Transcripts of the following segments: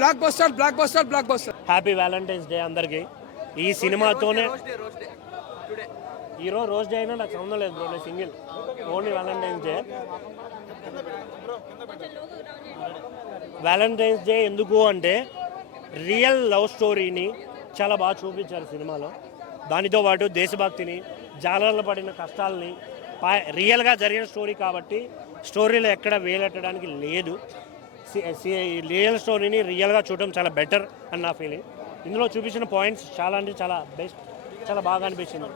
Block buster blockbuster block buster. Happy Valentine's day అందరికి. ఈ సినిమాతోనే హీరో రోజ్ డే అయినా నాకు సంబంధం లేదు బ్రో, నేను single, only Valentine's day. Valentine's day ఎందుకు అంటే రియల్ లవ్ స్టోరీని చాలా బాగా చూపించారు సినిమాలో. దానితో పాటు దేశభక్తిని, జాలర్లు పడిన కష్టాలని, రియల్గా జరిగిన స్టోరీ కాబట్టి స్టోరీలో ఎక్కడ వేలెట్టడానికి లేదు. రియల్ స్టోరీని రియల్గా చూడడం చాలా బెటర్ అని నా ఫీలింగ్. ఇందులో చూపించిన పాయింట్స్ చాలా అంటే చాలా బెస్ట్, చాలా బాగా అనిపించింది.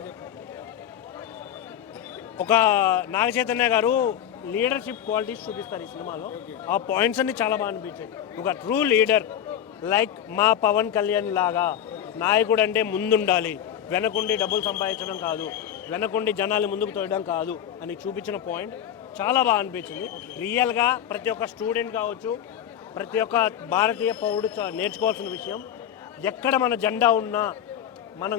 ఒక నాగ చైతన్య గారు లీడర్షిప్ క్వాలిటీస్ చూపిస్తారు ఈ సినిమాలో. ఆ పాయింట్స్ అన్ని చాలా బాగా అనిపించాయి. ఒక ట్రూ లీడర్ లైక్ మా పవన్ కళ్యాణ్ లాగా నాయకుడు అంటే ముందుండాలి, వెనకుండి డబ్బులు సంపాదించడం కాదు, వెనకుండి జనాలు ముందుకు తోయడం కాదు అని చూపించిన పాయింట్ చాలా బాగా అనిపించింది. రియల్గా ప్రతి ఒక్క స్టూడెంట్ కావచ్చు, ప్రతి ఒక్క భారతీయ పౌరుడు నేర్చుకోవాల్సిన విషయం, ఎక్కడ మన జెండా ఉన్నా మనం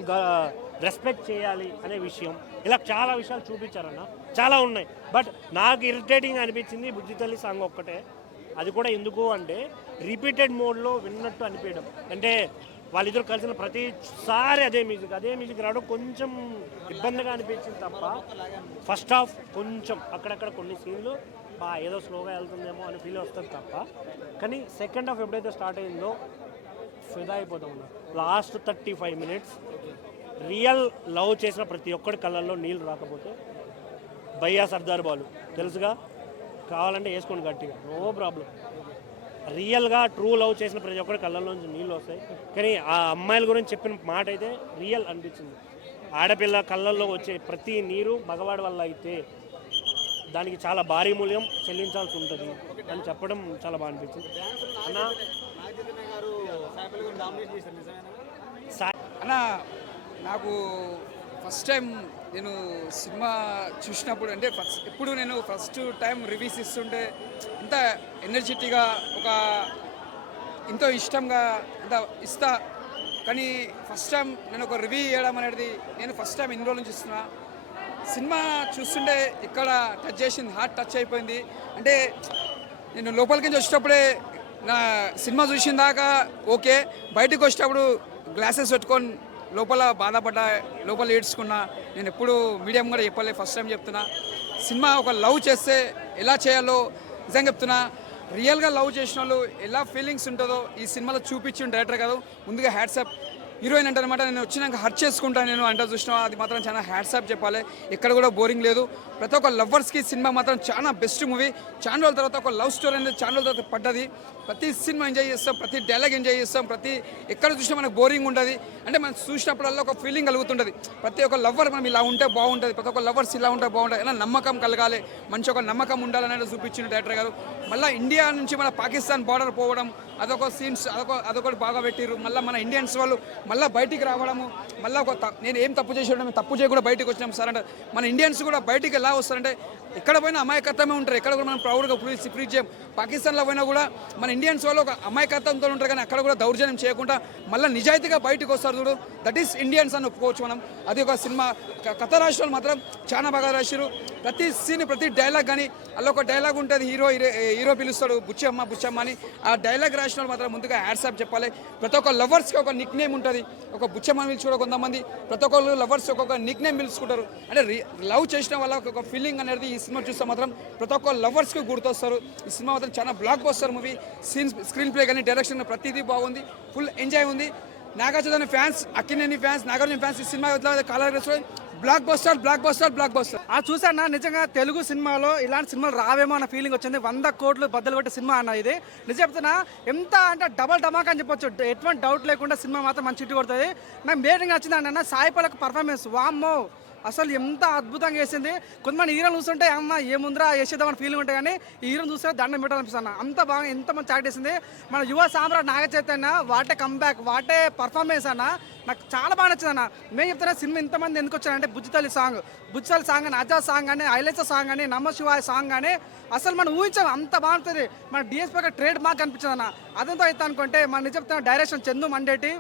రెస్పెక్ట్ చేయాలి అనే విషయం. ఇలా చాలా విషయాలు చూపించారన్న, చాలా ఉన్నాయి. బట్ నాకు ఇరిటేటింగ్ అనిపించింది బుజ్జితల్లి సాంగ్ ఒక్కటే. అది కూడా ఎందుకు అంటే రిపీటెడ్ మోడ్లో విన్నట్టు అనిపించడం. అంటే వాళ్ళిద్దరు కలిసిన ప్రతిసారి అదే మ్యూజిక్ రావడం కొంచెం ఇబ్బందిగా అనిపించింది తప్ప, ఫస్ట్ హాఫ్ కొంచెం అక్కడక్కడ కొన్ని సీన్లు ఏదో స్లోగా వెళ్తుందేమో అని ఫీల్ వస్తుంది తప్ప, కానీ సెకండ్ హాఫ్ ఎప్పుడైతే స్టార్ట్ అయిందో ఫిదా అయిపోతాం ఉన్నా. లాస్ట్ 35 minutes రియల్ లవ్ చేసిన ప్రతి ఒక్కడి కళ్ళల్లో నీళ్ళు రాకపోతే భయ్యా సర్దార్ బాలు తెలుసుగా, కావాలంటే వేసుకోండి గట్టిగా, నో ప్రాబ్లం. రియల్గా ట్రూ లవ్ చేసిన ప్రతి ఒక్కరి కళ్ళల్లోంచి నీళ్ళు వస్తాయి. కానీ ఆ అమ్మాయిల గురించి చెప్పిన మాట అయితే రియల్ అనిపించింది. ఆడపిల్ల కళ్ళల్లో వచ్చే ప్రతి నీరు మగవాడి వల్ల అయితే దానికి చాలా భారీ మూల్యం చెల్లించాల్సి ఉంటుంది అని చెప్పడం చాలా బాగా అనిపించింది అన్న. అన్న నాకు ఫస్ట్ టైం నేను సినిమా చూసినప్పుడు అంటే ఎప్పుడు నేను ఫస్ట్ టైం రివ్యూస్ ఇస్తుంటే ఇంత ఎనర్జెటిక్గా ఒక ఎంతో ఇష్టంగా ఇంత ఇస్తా, కానీ ఫస్ట్ టైం నేను ఒక రివ్యూ చేయడం అనేది నేను ఫస్ట్ టైం ఇన్ని రోజుల నుంచి ఇస్తున్నా. సినిమా చూస్తుంటే ఇక్కడ టచ్ చేసింది, హార్ట్ టచ్ అయిపోయింది. అంటే నేను లోపలికి నుంచి వచ్చేటప్పుడే నా సినిమా చూసిన దాకా ఓకే, బయటకు వచ్చేటప్పుడు గ్లాసెస్ పెట్టుకొని లోపల బాధపడ్డా, లోపల ఏడ్చుకున్నా. నేను ఎప్పుడు మీడియం కూడా చెప్పలే, ఫస్ట్ టైం చెప్తున్నా. సినిమా ఒక లవ్ చేస్తే ఎలా చేయాలో నిజంగా చెప్తున్నా. రియల్గా లవ్ చేసిన వాళ్ళు ఎలా ఫీలింగ్స్ ఉంటుందో ఈ సినిమాలో చూపించిన డైరెక్టర్ కాదు. ముందుగా హ్యాట్సాప్. హీరోయిన్ అంటే అనమాట నేను వచ్చినాక హర్ట్ చేసుకుంటాను నేను అంటే చూసినా, అది మాత్రం చాలా హ్యాట్సాప్ చెప్పాలి. ఎక్కడ కూడా బోరింగ్ లేదు. ప్రతి ఒక్క లవర్స్కి సినిమా మాత్రం చాలా బెస్ట్ మూవీ. చాలా రోజుల తర్వాత ఒక లవ్ స్టోరీ అనేది చాలా రోజుల తర్వాత పడ్డది. ప్రతి సినిమా ఎంజాయ్ చేస్తాం, ప్రతి డైలాగ్ ఎంజాయ్ చేస్తాం, ప్రతి ఎక్కడ చూసినా మనకు బోరింగ్ ఉండదు. అంటే మనం చూసినప్పుడల్లా ఒక ఫీలింగ్ కలుగుతుంటుంది. ప్రతి ఒక్క లవ్వర్ మనం ఇలా ఉంటే బాగుంటుంది, ప్రతి ఒక్క లవర్స్ ఇలా ఉంటే బాగుంటుంది, ఇలా నమ్మకం కలగాలి, మంచి ఒక నమ్మకం ఉండాలనేది చూపించిన డైరెక్టర్ గారు. మళ్ళీ ఇండియా నుంచి మన పాకిస్తాన్ బార్డర్ పోవడం, అదొక సీన్స్, అదొకటి బాగా పెట్టిర్రు. మళ్ళీ మన ఇండియన్స్ వాళ్ళు మళ్ళీ బయటికి రావడము, మళ్ళీ ఒక నేను ఏం తప్పు చేసి తప్పు చేయకుండా బయటకు వచ్చినాం సార్ అంటే మన ఇండియన్స్ కూడా బయటికి ఎలా వస్తారంటే ఎక్కడ పోయినా అమాయకత్వమే ఉంటారు. ఎక్కడ కూడా మనం ప్రౌడ్గా ఫ్రీ చేయం. పాకిస్తాన్లో పోయినా కూడా మన ఇండియన్స్ వాళ్ళు ఒక అమాయకత్వంతో ఉంటారు, కానీ అక్కడ కూడా దౌర్జన్యం చేయకుండా మళ్ళీ నిజాయితీగా బయటకు వస్తారు చూడు, దట్ ఈస్ ఇండియన్స్ అని ఒప్పుకోవచ్చు మనం. అది ఒక సినిమా కథ రాష్ట్రాలు మాత్రం చాలా బాగా రాశారు. ప్రతి సీన్, ప్రతి డైలాగ్ కానీ అలా ఒక డైలాగ్ ఉంటుంది. హీరో పిలుస్తాడు బుచ్చమ్మ బుచ్చమ్మ అని. ఆ డైలాగ్ రాసిన వాళ్ళు మాత్రం ముందుగా హ్యాట్సాప్ చెప్పాలి. ప్రతి ఒక్క లవర్స్కి ఒక నిక్ నేమ్ ఉంటుంది. ఒక బుచ్చమ్మని పిలుచుకోవడం కొంతమంది, ప్రతి ఒక్కరు లవర్స్ ఒక్కొక్క నిక్ నేమ్ పిలుచుకుంటారు. అంటే లవ్ చేసిన వాళ్ళ ఒక ఫీలింగ్ అనేది ఈ సినిమా చూస్తే మాత్రం ప్రతి ఒక్క లవర్స్కి గుర్తొస్తారు. ఈ సినిమా మాత్రం చాలా blockbuster movie. Screenplay కానీ డైరెక్షన్ ప్రతిదీ బాగుంది, ఫుల్ ఎంజాయ్ ఉంది. Nagarjuna fans, Akkineni fans, Nagarjuna fans ఈ సినిమా collar blockbuster blockbuster blockbuster. చూసానా, నిజంగా తెలుగు సినిమాలో ఇలాంటి సినిమాలు రావేమో అన్న ఫీలింగ్ వచ్చింది. 100 కోట్లు బద్దలు కొట్టే సినిమా అన్న ఇది. నిజం చెప్తున్నా, ఎంత అంటే డబల్ ధమాకా అని చెప్పొచ్చు. ఎటువంటి డౌట్ లేకుండా సినిమా మాత్రం మంచి హిట్ కొడుతుంది. నాకు మెయిన్గా నచ్చింది అన్న సాయి పల్లవి పర్ఫార్మెన్స్. వామ్మో, అసలు ఎంత అద్భుతంగా వేసింది. కొంతమంది హీరోలు చూస్తుంటే అమ్మ ఏముందిరా వేసేద్దామని ఫీలింగ్ ఉంటాయి, కానీ ఈ హీరోని చూస్తే దండం పెట్టాలనిపిస్తుంది. అంత బాగా ఎంత మంది చాట్ వేసింది. మన Yuva Samrat Naga Chaitanya what a comeback, what a performance అన్న. నాకు చాలా బాగా నచ్చింది అన్న. మేము చెప్తున్నా సినిమా ఇంతమంది ఎందుకు వచ్చారంటే బుజ్జితల్లి సాంగ్ అని, అజా సాంగ్ అని, ఐలేసా సాంగ్ అని, నమ శివాయ సాంగ్ అని అసలు మనం ఊహించాం అంత బాగుంటుంది. మన డిఎస్పీ ట్రేడ్ మార్క్ అనిపించింది అన్న. అదంతా అయితే అనుకుంటే మన నిజం చెప్తున్నా డైరెక్షన్ చందు మండేటి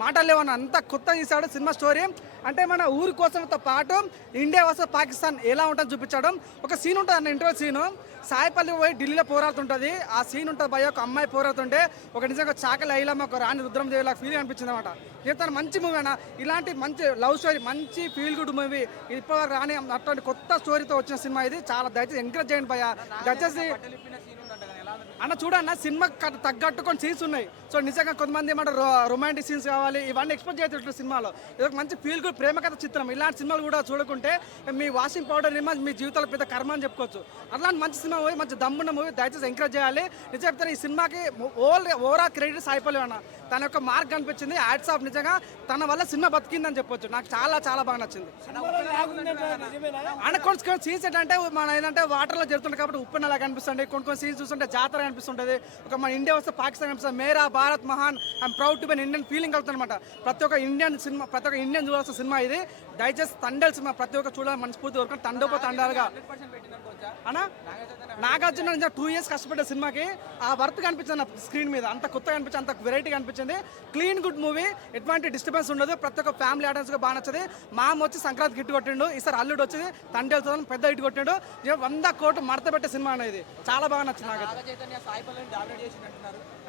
మాటలు లేవన్న, అంత కొత్త తీశాడు సినిమా స్టోరీ. అంటే మన ఊరి కోసంతో పాటు ఇండియా వర్సెస్ పాకిస్తాన్ ఎలా ఉంటుందో చూపించడం. ఒక సీన్ ఉంటుంది అన్న, ఇంటర్వ్యూ సీను, సాయిపల్లి పోయి ఢిల్లీలో పోరాడుతుంటుంది. ఆ సీన్ ఉంటుంది భయ, ఒక అమ్మాయి పోరాడుతుంటే ఒక నిజంగా చాకలి ఐలమ్మ ఒక రాణి రుద్రం దేవిలా ఫీలింగ్ అనిపించింది అనమాట. చెప్తాను మంచి మూవీ అన్న, ఇలాంటి మంచి లవ్ స్టోరీ, మంచి ఫీల్ గుడ్ మూవీ ఇప్పటివరకు రాని అటువంటి కొత్త స్టోరీతో వచ్చిన సినిమా ఇది. చాలా దయచేసి ఎంకరేజ్ చేయండి భయ. దయచేసి అన్న చూడన్న, సినిమా తగ్గట్టుకొని సీన్స్ ఉన్నాయి. సో నిజంగా కొంతమంది ఏమంటారు రొమాంటిక్ సీన్స్ కావాలి, ఇవన్నీ ఎక్స్పెక్ట్ చేయట్లేదు సినిమాలో. ఇది ఒక మంచి ఫీల్ గుడ్ ప్రేమ కథ చిత్రం. ఇలాంటి సినిమాలు కూడా చూడకుంటే మీ వాషింగ్ పౌడర్ మీ జీవితాల పెద్ద కర్మ అని చెప్పుకోవచ్చు. అలాంటి మంచి సినిమా మూవీ, మంచి దమ్మున్న మూవీ, దయచేసి ఎంకరేజ్ చేయాలి. నిజం చెప్తాను, ఈ సినిమాకి ఓవరాల్ క్రెడిట్ సాయిపల్లి అన్న. తన యొక్క మార్క్ కనిపించింది, యాడ్స్ ఆఫ్. నిజంగా తన వల్ల సినిమా బతికిందని చెప్పొచ్చు. నాకు చాలా చాలా బాగా నచ్చింది. అండ్ కొన్ని సీన్స్ ఏంటంటే మన ఏంటంటే వాటర్లో జరుగుతుంది కాబట్టి ఉప్పు నెల కనిపిస్తుంది. కొన్ని సీన్స్ చూస్తుంటే జాతర కనిపిస్తుంటుంది. ఒక మన ఇండియా వస్తే పాకిస్తాన్ కనిపిస్తుంది. మేరా భారత్ మహాన్, I'm proud to be Indian feeling అవుతుంది అనమాట. ప్రతి ఒక్క ఇండియన్ సినిమా, ప్రతి ఒక్క ఇండియన్ చూడాల్సిన సినిమా ఇది. దయచేసి తండేల్ సినిమా ప్రతి ఒక్క చూడాలని మనస్ఫూర్తి కోరుకుని తండాలుగా అన్న. నాగార్జున 2 years కష్టపడ్డ సినిమాకి ఆ వర్త్ కనిపించింది స్క్రీన్ మీద. అంత కొత్తగా అనిపించింది, అంత వెరైటీ కనిపించింది. క్లీన్ గుడ్ మూవీ, ఎటువంటి డిస్టర్బెన్స్ ఉండదు. ప్రతి ఒక్క ఫ్యామిలీ ఆడియన్స్గా బాగా నచ్చది. మామ వచ్చి సంక్రాంతి హిట్ కొట్టిండు, ఈసారి అల్లుడు వచ్చి తండ్రి పెద్ద హిట్ కొట్టిండు. 100 కోట్లు మడత పెట్టే సినిమా అనేది చాలా బాగా నచ్చింది నాకు.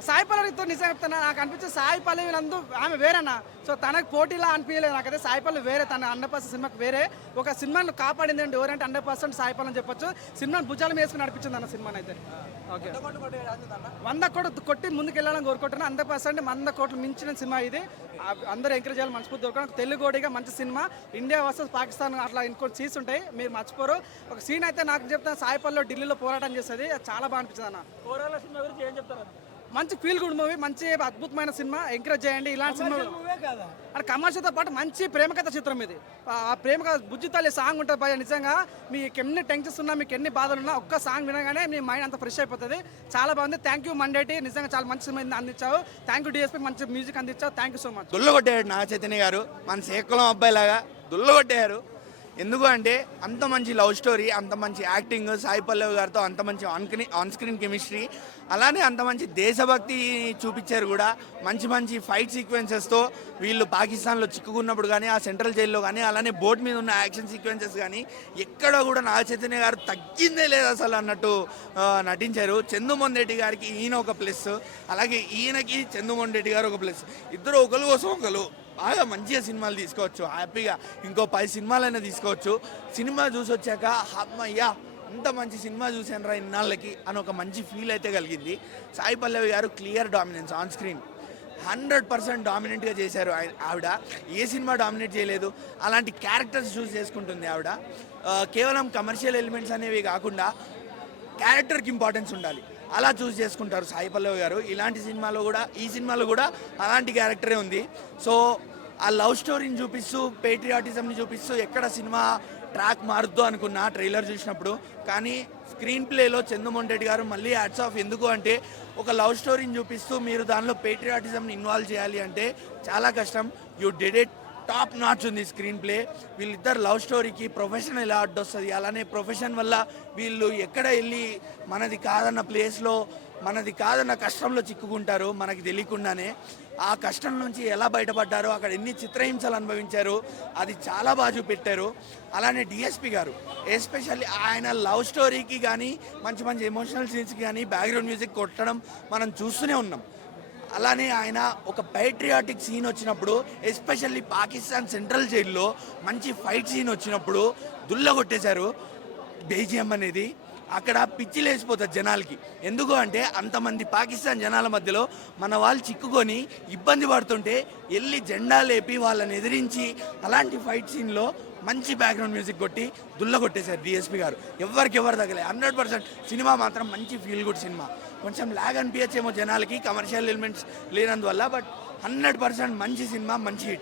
సాయి పల్లవితో నిజం చెప్తాను, నాకు అనిపించింది సాయి పల్లవి నందు ఆమె వేరేనా. సో తనకు పోటీలా అనిపించలేదు నాకైతే. సాయి పల్లవి వేరే, తన 100% సినిమాకి వేరే. ఒక సినిమాను కాపాడింది అంటే ఎవరంటే 100% సాయి పల్లవి అని చెప్పొచ్చు. సినిమాను భుజాలు వేసుకుని నడిపించింది అన్న సినిమాని అయితే. ఓకే, 100 కోట్లు కొట్టి ముందుకు వెళ్ళాలని కోరుకుంటున్నాను. 100% 100 కోట్లు మించిన సినిమా ఇది. అందరూ ఎంకరేజ్ చేయాలి మనస్ఫూర్తి కోరుకున్నాను. తెలుగుడిగా మంచి సినిమా. ఇండియా వర్సెస్ పాకిస్తాన్ అట్లా ఇంకొన్ని సీన్స్ ఉంటాయి, మీరు మర్చిపోరు. ఒక సీన్ అయితే నాకు చెప్తాను, సాయి పల్లవి ఢిల్లీలో పోరాటం చేస్తుంది, చాలా బాగా అనిపించింది అన్న. సినిమా గురించి ఏం చెప్తారు? మంచి ఫీల్ గుడ్ మూవీ, మంచి అద్భుతమైన సినిమా, ఎంకరేజ్ చేయండి. ఇలాంటి సినిమా అంటే కమర్షియల్తో పాటు మంచి ప్రేమ కథ చిత్రం ఇది. ఆ ప్రేమ కథ బుజ్జి తల్లి సాంగ్ ఉంటుంది భయ. నిజంగా మీకు ఎన్ని టెన్షన్స్ ఉన్నా, మీకు ఎన్ని బాధలు ఉన్నా, ఒక్క సాంగ్ వినగానే మీ మైండ్ అంత ఫ్రెష్ అయిపోతుంది. చాలా బాగుంది. థ్యాంక్ యూ మండేటి, నిజంగా చాలా మంచి సినిమా అందించావు. థ్యాంక్ యూ డిఎస్పీ, మంచి మ్యూజిక్ అందించావు. Thank you so much. దుల్లగొట్టాడు నాగ చైతన్య గారు, మన శేఖలం అబ్బాయిలాగా దుల్లగొట్టారు. ఎందుకు అంటే అంత మంచి లవ్ స్టోరీ, అంత మంచి యాక్టింగ్, సాయి పల్లవి గారితో అంత మంచి ఆన్ స్క్రీన్ కెమిస్ట్రీ, అలానే అంత మంచి దేశభక్తి చూపించారు కూడా. మంచి మంచి ఫైట్ సీక్వెన్సెస్తో వీళ్ళు పాకిస్తాన్లో చిక్కుకున్నప్పుడు కానీ, ఆ సెంట్రల్ జైల్లో కానీ, అలానే బోట్ మీద ఉన్న యాక్షన్ సీక్వెన్సెస్ కానీ ఎక్కడ కూడా నాగ చైతన్య గారు తగ్గిందే లేదు అసలు అన్నట్టు నటించారు. చందుమోహన్ రెడ్డి గారికి ఈయన ఒక ప్లస్, అలాగే ఈయనకి చందుమోహన్ రెడ్డి గారు ఒక ప్లస్. ఇద్దరు ఒకరి కోసం ఒకరు బాగా మంచిగా సినిమాలు తీసుకోవచ్చు. హ్యాపీగా ఇంకో 10 సినిమాలైనా తీసుకోవచ్చు. సినిమా చూసి వచ్చాక అమ్మయ్యా ఇంత మంచి సినిమా చూసాను రా ఇన్నాళ్ళకి అని ఒక మంచి ఫీల్ అయితే కలిగింది. సాయి పల్లవి గారు క్లియర్ డామినెన్స్ ఆన్ స్క్రీన్, 100% డామినెంట్గా చేశారు ఆవిడ. ఏ సినిమా డామినేట్ చేయలేదు, అలాంటి క్యారెక్టర్స్ చూస్ చేసుకుంటుంది ఆవిడ. కేవలం కమర్షియల్ ఎలిమెంట్స్ అనేవి కాకుండా క్యారెక్టర్కి ఇంపార్టెన్స్ ఉండాలి, అలా చూస్ చేసుకుంటారు సాయి పల్లవి గారు. ఇలాంటి సినిమాలో కూడా, ఈ సినిమాలో కూడా అలాంటి క్యారెక్టరే ఉంది. సో ఆ లవ్ స్టోరీని చూపిస్తూ, పేట్రియాటిజంని చూపిస్తూ ఎక్కడ సినిమా ట్రాక్ మారుద్దు అనుకున్నా ట్రైలర్ చూసినప్పుడు. కానీ స్క్రీన్ ప్లేలో చందుమోహన్ రెడ్డి గారు మళ్ళీ హ్యాట్స్ ఆఫ్. ఎందుకు అంటే ఒక లవ్ స్టోరీని చూపిస్తూ మీరు దానిలో పేట్రియాటిజంని ఇన్వాల్వ్ చేయాలి అంటే చాలా కష్టం. You did it, top notch ఉంది స్క్రీన్ ప్లే. వీళ్ళిద్దరు లవ్ స్టోరీకి ప్రొఫెషన్ ఎలా అడ్డొస్తుంది, అలానే ప్రొఫెషన్ వల్ల వీళ్ళు ఎక్కడ వెళ్ళి మనది కాదన్న ప్లేస్లో, మనది కాదన్న కష్టంలో చిక్కుకుంటారు మనకి తెలియకుండానే. ఆ కష్టం నుంచి ఎలా బయటపడ్డారో, అక్కడ ఎన్ని చిత్రహింసలు అనుభవించారు, అది చాలా బాగా చూపెట్టారు. అలానే డిఎస్పి గారు ఎస్పెషల్లీ ఆయన లవ్ స్టోరీకి కానీ, మంచి మంచి ఎమోషనల్ సీన్స్కి కానీ బ్యాక్గ్రౌండ్ మ్యూజిక్ కొట్టడం మనం చూస్తూనే ఉన్నాం. అలానే ఆయన ఒక పైట్రియాటిక్ సీన్ వచ్చినప్పుడు, ఎస్పెషల్లీ పాకిస్తాన్ సెంట్రల్ జైల్లో మంచి ఫైట్ సీన్ వచ్చినప్పుడు దుల్లగొట్టేశారు బీజిఎం అనేది. అక్కడ పిచ్చి లేచిపోతుంది జనాలకి. ఎందుకు అంటే అంతమంది పాకిస్తాన్ జనాల మధ్యలో మన వాళ్ళు చిక్కుకొని ఇబ్బంది పడుతుంటే వెళ్ళి జెండా లేపి వాళ్ళని ఎదిరించి, అలాంటి ఫైట్ సీన్లో మంచి బ్యాక్గ్రౌండ్ మ్యూజిక్ కొట్టి దుల్లగొట్టేశారు డిఎస్పి గారు. ఎవరు తగలే. 100% సినిమా మాత్రం మంచి ఫీల్ గుడ్ సినిమా. కొంచెం లాగ్ అనిపించేమో జనాలకి కమర్షియల్ ఎలిమెంట్స్ లేనందువల్ల, బట్ 100% మంచి సినిమా, మంచి హిట్.